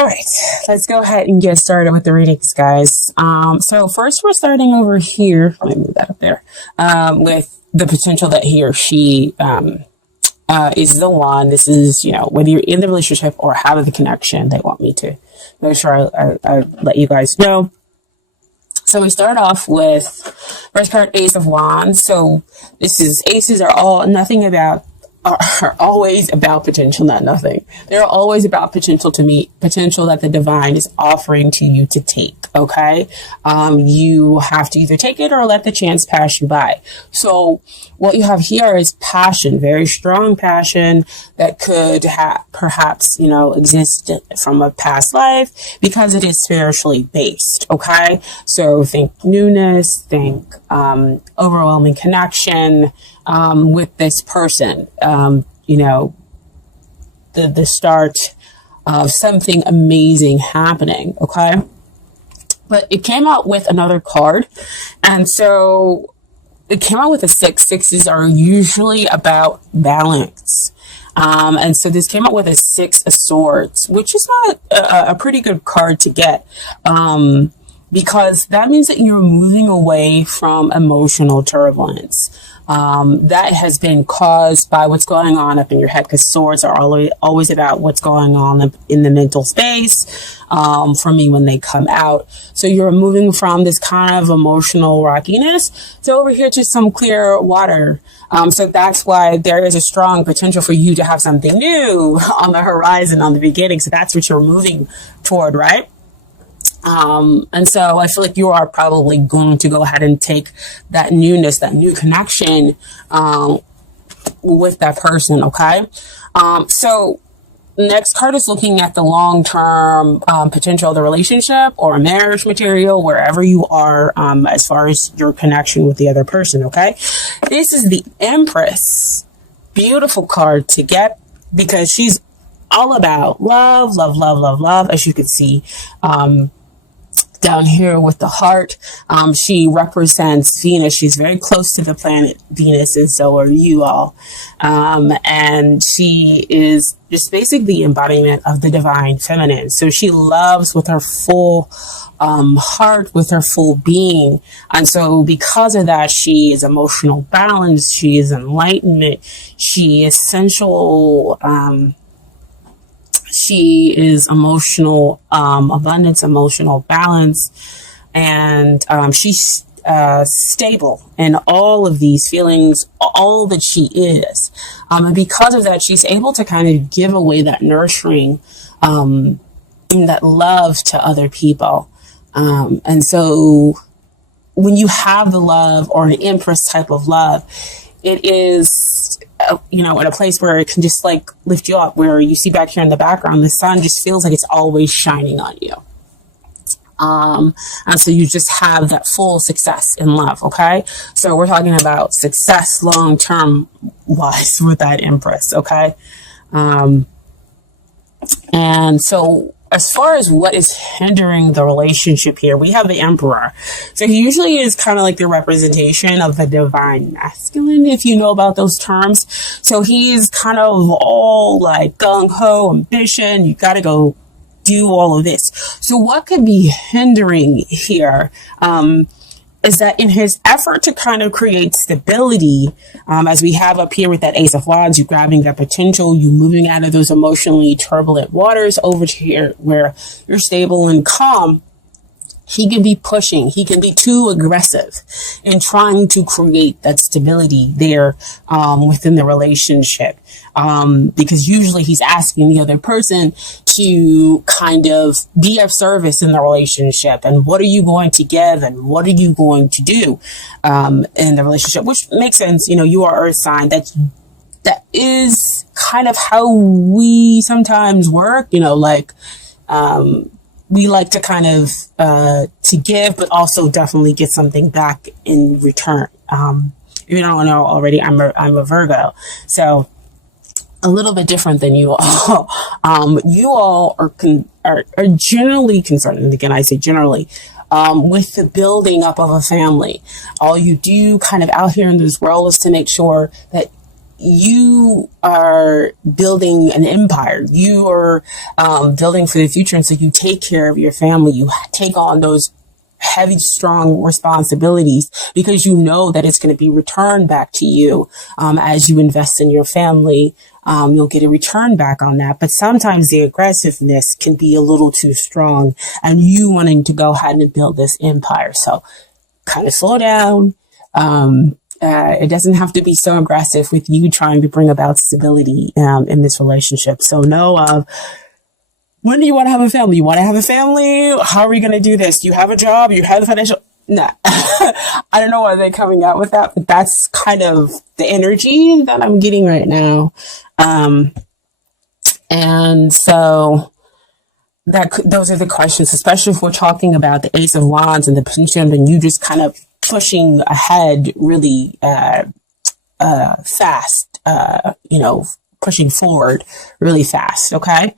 All right, let's go ahead and get started with the readings, guys. So first we're starting over here. Let me move that up there. With the potential that he or she is the one. This is, whether you're in the relationship or have the connection, they want me to make sure I let you guys know. So we start off with first card, Ace of Wands. So this is aces are always about potential, not nothing. They're always about potential to meet, potential that the divine is offering to you to take. Okay. You have to either take it or let the chance pass you by. So what you have here is passion, very strong passion that could perhaps, exist from a past life because it is spiritually based. Okay. So think newness, think, overwhelming connection, with this person, the start of something amazing happening. Okay. But it came out with another card. And so it came out with a 6. Sixes are usually about balance. And so this came out with a 6 of Swords, which is not a pretty good card to get. Because that means that you're moving away from emotional turbulence. That has been caused by what's going on up in your head, because swords are always about what's going on in the mental space, for me when they come out. So you're moving from this kind of emotional rockiness to over here to some clear water. So that's why there is a strong potential for you to have something new on the horizon, on the beginning. So that's what you're moving toward, right? And so I feel like you are probably going to go ahead and take that newness, that new connection, with that person. Okay. So next card is looking at the long-term, potential of the relationship or a marriage material, wherever you are, as far as your connection with the other person. Okay. This is the Empress. Beautiful card to get because she's all about love, love, love, love, love, as you can see, down here with the heart. She represents Venus. She's very close to the planet Venus, and so are you all. And she is just basically the embodiment of the divine feminine. So she loves with her full heart, with her full being. And so because of that, she is emotional balance. She is enlightenment. She is sensual, she is emotional abundance, emotional balance, and she's stable in all of these feelings, all that she is. And because of that, she's able to kind of give away that nurturing, and that love to other people. And so when you have the love, or an Empress type of love, it is, in a place where it can just like lift you up, where you see back here in the background, the sun just feels like it's always shining on you. And so you just have that full success in love. Okay. So we're talking about success long-term wise with that Empress. Okay. And so as far as what is hindering the relationship here, we have the Emperor. So he usually is kind of like the representation of the divine masculine, if you know about those terms. So he's kind of all like gung-ho, ambition. You got to go do all of this. So what could be hindering here, is that in his effort to kind of create stability, as we have up here with that Ace of Wands, you grabbing that potential, you moving out of those emotionally turbulent waters over to here where you're stable and calm. He can be pushing. He can be too aggressive in trying to create that stability there, within the relationship. Because usually he's asking the other person to kind of be of service in the relationship. And what are you going to give? And what are you going to do, in the relationship? Which makes sense. You are Earth sign. That is kind of how we sometimes work, we like to kind of, to give, but also definitely get something back in return. If you don't know already, I'm a Virgo. So a little bit different than you all. You all are generally concerned. And again, I say generally, with the building up of a family. All you do kind of out here in this world is to make sure that you are building an empire. You are building for the future. And so you take care of your family. You take on those heavy, strong responsibilities because you know that it's going to be returned back to you as you invest in your family. You'll get a return back on that. But sometimes the aggressiveness can be a little too strong and you wanting to go ahead and build this empire. So kind of slow down. It doesn't have to be so aggressive with you trying to bring about stability in this relationship. So know of, when do you want to have a family? You want to have a family? How are we going to do this? You have a job? You have the financial? Nah. I don't know why they're coming out with that, but that's kind of the energy that I'm getting right now. And so those are the questions, especially if we're talking about the Ace of Wands and the Pendulum, and you just kind of pushing ahead really fast, pushing forward really fast, okay?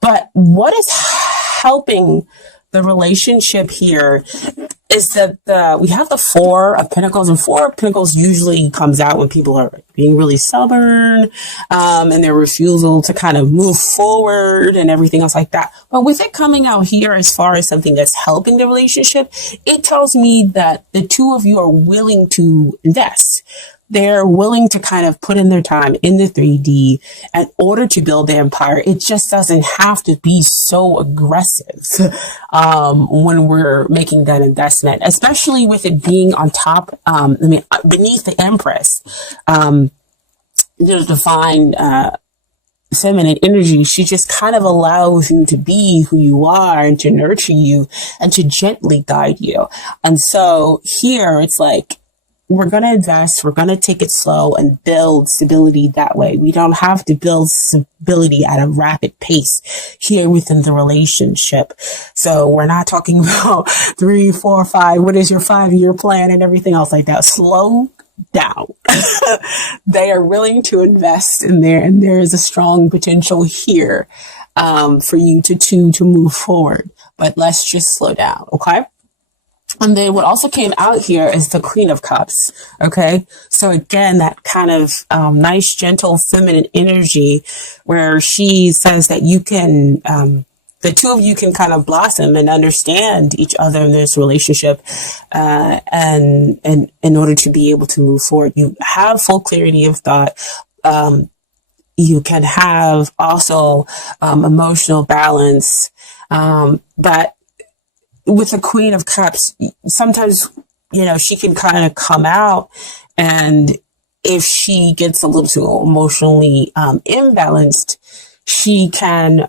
But what is helping the relationship here is that we have the Four of Pentacles, and Four of Pentacles usually comes out when people are being really stubborn, and their refusal to kind of move forward and everything else like that. But with it coming out here as far as something that's helping the relationship, it tells me that the two of you are willing to invest. They're willing to kind of put in their time in the 3D in order to build the empire. It just doesn't have to be so aggressive when we're making that investment, especially with it being on top, beneath the Empress, the divine feminine energy. She just kind of allows you to be who you are and to nurture you and to gently guide you. And so here it's like, we're going to invest, we're going to take it slow and build stability that way. We don't have to build stability at a rapid pace here within the relationship. So we're not talking about 3, 4, 5, what is your 5-year plan and everything else like that. Slow down. They are willing to invest in there, and there is a strong potential here for you to move forward. But let's just slow down, okay? And then what also came out here is the Queen of Cups. Okay. So again, that kind of nice, gentle, feminine energy where she says that you can, the two of you can kind of blossom and understand each other in this relationship. And in order to be able to move forward, you have full clarity of thought. You can have also, emotional balance. But with the Queen of Cups, sometimes, she can kind of come out, and if she gets a little too emotionally imbalanced, she can,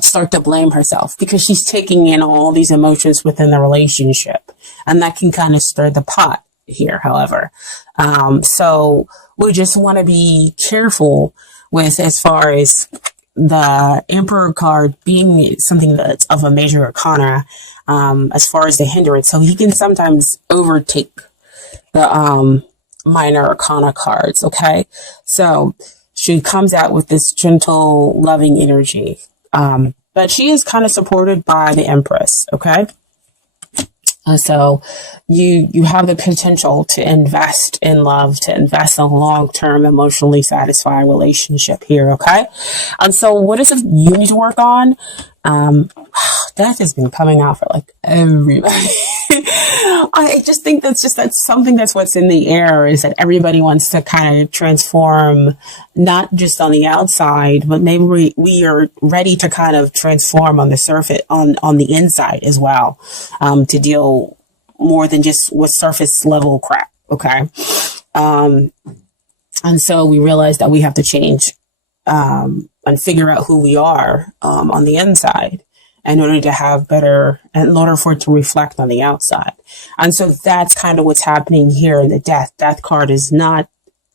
start to blame herself because she's taking in all these emotions within the relationship, and that can kind of stir the pot here, however. So we just want to be careful with as far as the Emperor card being something that's of a major arcana, as far as the hindrance. So he can sometimes overtake the minor arcana cards, okay? So she comes out with this gentle, loving energy. But she is kind of supported by the Empress, okay? So you have the potential to invest in love, to invest in a long-term, emotionally satisfying relationship here, okay? And so what is it you need to work on? Death has been coming out for like everybody. I just think that's something that's what's in the air, is that everybody wants to kind of transform, not just on the outside, but maybe we are ready to kind of transform on the surface, on the inside as well, to deal more than just with surface level crap. Okay. And so we realize that we have to change, and figure out who we are, on the inside, in order to have better, in order for it to reflect on the outside. And so that's kind of what's happening here in the death. Death card is not,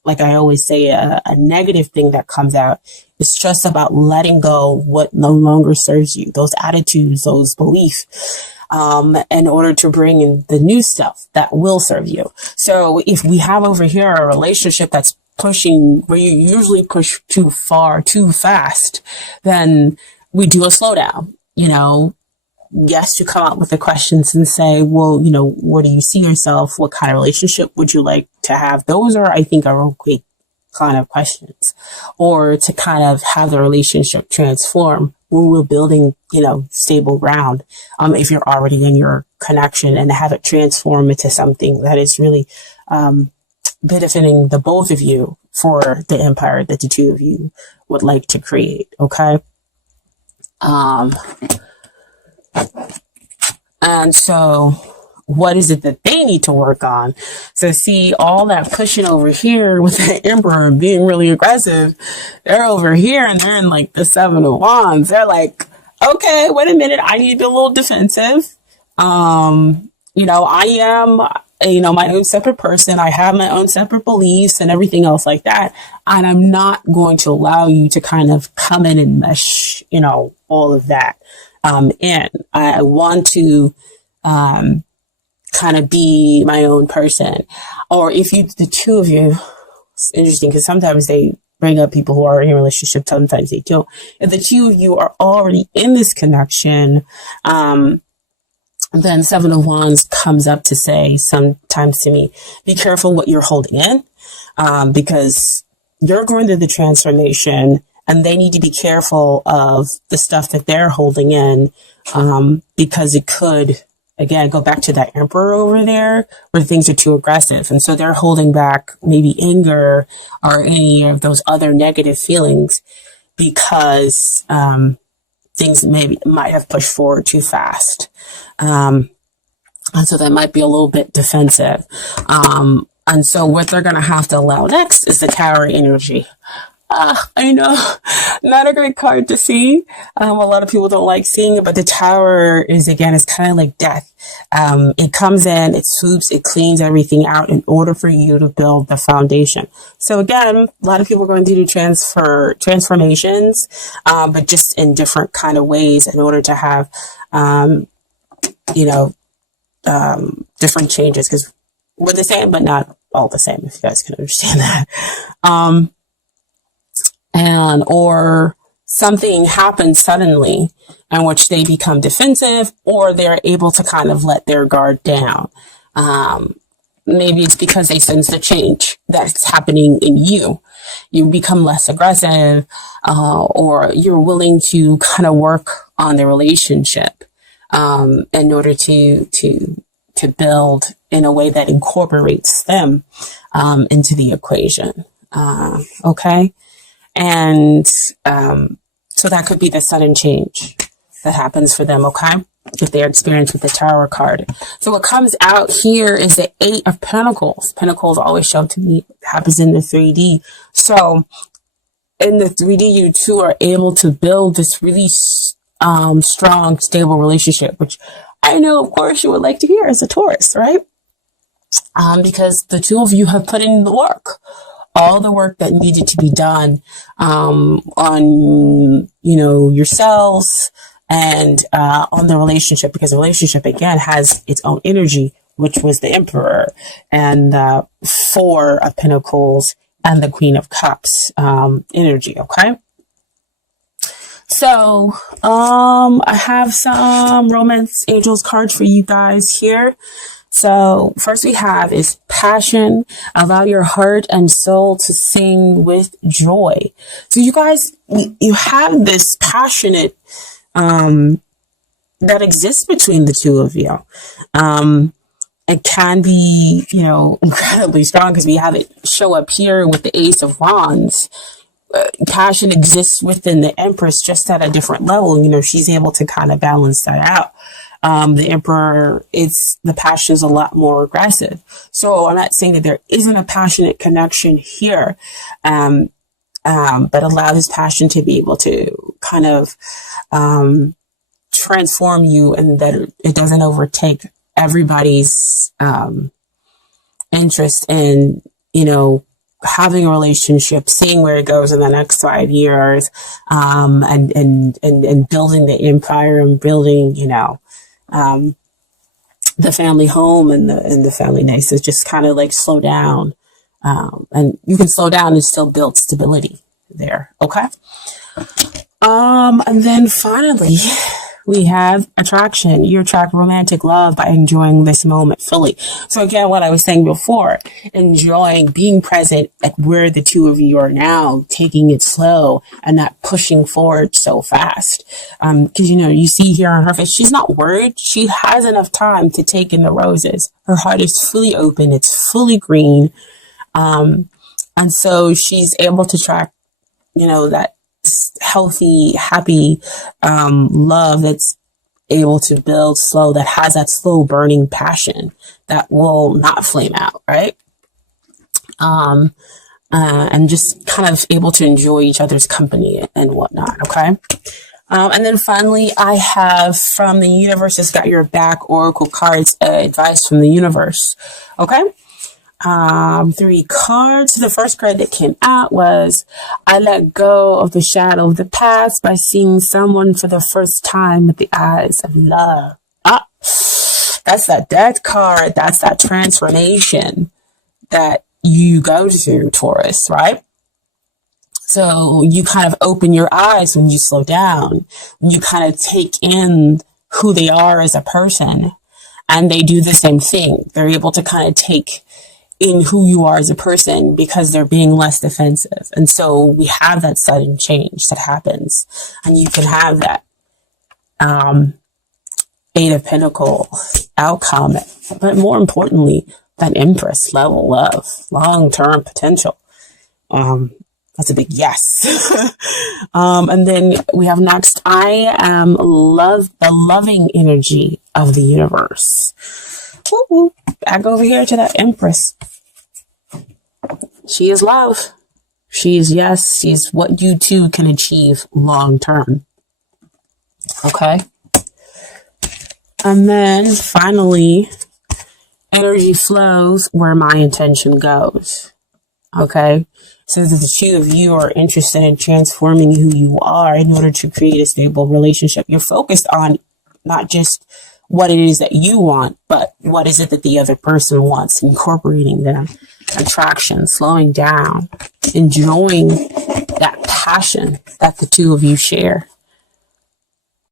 like I always say, a negative thing that comes out. It's just about letting go what no longer serves you, those attitudes, those beliefs, in order to bring in the new stuff that will serve you. So if we have over here a relationship that's pushing, where you usually push too far, too fast, then we do a slowdown. Yes, you come out with the questions and say, well, where do you see yourself? What kind of relationship would you like to have? Those are, I think, are kind of questions, or to kind of have the relationship transform when we're building, stable ground. If you're already in your connection, and have it transform into something that is really, benefiting the both of you for the empire that the two of you would like to create. Okay. And so what is it that they need to work on? So see, all that pushing over here with the emperor and being really aggressive, they're over here and they're in like the 7 of Wands. They're like, okay, wait a minute. I need to be a little defensive. I am, my own separate person. I have my own separate beliefs and everything else like that. And I'm not going to allow you to kind of come in and mesh, all of that, in. I want to, kind of be my own person. Or if the two of you, it's interesting because sometimes they bring up people who are in a relationship, sometimes they don't. If the two of you are already in this connection, then 7 of Wands comes up to say sometimes to me, be careful what you're holding in, because you're going through the transformation and they need to be careful of the stuff that they're holding in, because it could, again, go back to that emperor over there where things are too aggressive. And so they're holding back maybe anger or any of those other negative feelings because, things might have pushed forward too fast. And so they might be a little bit defensive. And so what they're going to have to allow next is the Tower energy. I know, not a great card to see. A lot of people don't like seeing it, but the Tower is kind of like death. It comes in, it swoops, it cleans everything out in order for you to build the foundation. So again, a lot of people are going to do transformations, but just in different kind of ways in order to have, different changes, because we're the same, but not all the same, if you guys can understand that. Or something happens suddenly in which they become defensive, or they're able to kind of let their guard down. Maybe it's because they sense the change that's happening in you. You become less aggressive, or you're willing to kind of work on the relationship, in order to build in a way that incorporates them, into the equation. Okay. And so that could be the sudden change that happens for them, okay? If they're experienced with the Tower card. So what comes out here is the 8 of Pentacles. Pentacles always show to me happens in the 3D. So in the 3D, you two are able to build this really strong, stable relationship, which I know, of course, you would like to hear as a Taurus, right? Because the two of you have put in the work. All the work that needed to be done, on, yourselves and, on the relationship, because the relationship again has its own energy, which was the Emperor and, 4 of Pentacles and the Queen of Cups, energy. Okay. So, I have some Romance Angels cards for you guys here. So first we have is passion. Allow your heart and soul to sing with joy. So you guys, you have this passionate, that exists between the two of you. It can be, incredibly strong because we have it show up here with the Ace of Wands. Passion exists within the Empress just at a different level. She's able to kind of balance that out. The Emperor, the passion is a lot more aggressive. So I'm not saying that there isn't a passionate connection here, but allow this passion to be able to kind of, transform you, and that it doesn't overtake everybody's, interest in, having a relationship, seeing where it goes in the next 5 years, and building the empire and building, the family home and the family nice is just kind of like slow down. And you can slow down and still build stability there. Okay. And then finally we have attraction. You attract romantic love by enjoying this moment fully. So again, what I was saying before, enjoying being present at where the two of you are now, taking it slow and not pushing forward so fast. Cause you see here on her face, she's not worried. She has enough time to take in the roses. Her heart is fully open. It's fully green. And so she's able to track, that healthy, happy, love that's able to build slow, that has that slow burning passion that will not flame out, right? And just kind of able to enjoy each other's company and whatnot, okay? And then finally, I have from the Universe's Got Your Back Oracle cards, advice from the universe, okay? 3 cards. The first card that came out was, I let go of the shadow of the past by seeing someone for the first time with the eyes of love. That's that death card. That's that transformation that you go to, Taurus, right? So you kind of open your eyes when you slow down, when you kind of take in who they are as a person, and they do the same thing. They're able to kind of take in who you are as a person because they're being less defensive. And so we have that sudden change that happens, and you can have that Eight of Pentacles outcome, but more importantly, that Empress level love, long-term potential. That's a big yes. And then we have next, I am the loving energy of the universe. Woo-woo. Back over here to that Empress. She is love. She is yes. She is what you too can achieve long term. Okay. And then finally, energy flows where my intention goes. Okay. So that the two of you are interested in transforming who you are in order to create a stable relationship. You're focused on not just what it is that you want, but what is it that the other person wants, incorporating them, attraction, slowing down, enjoying that passion that the two of you share.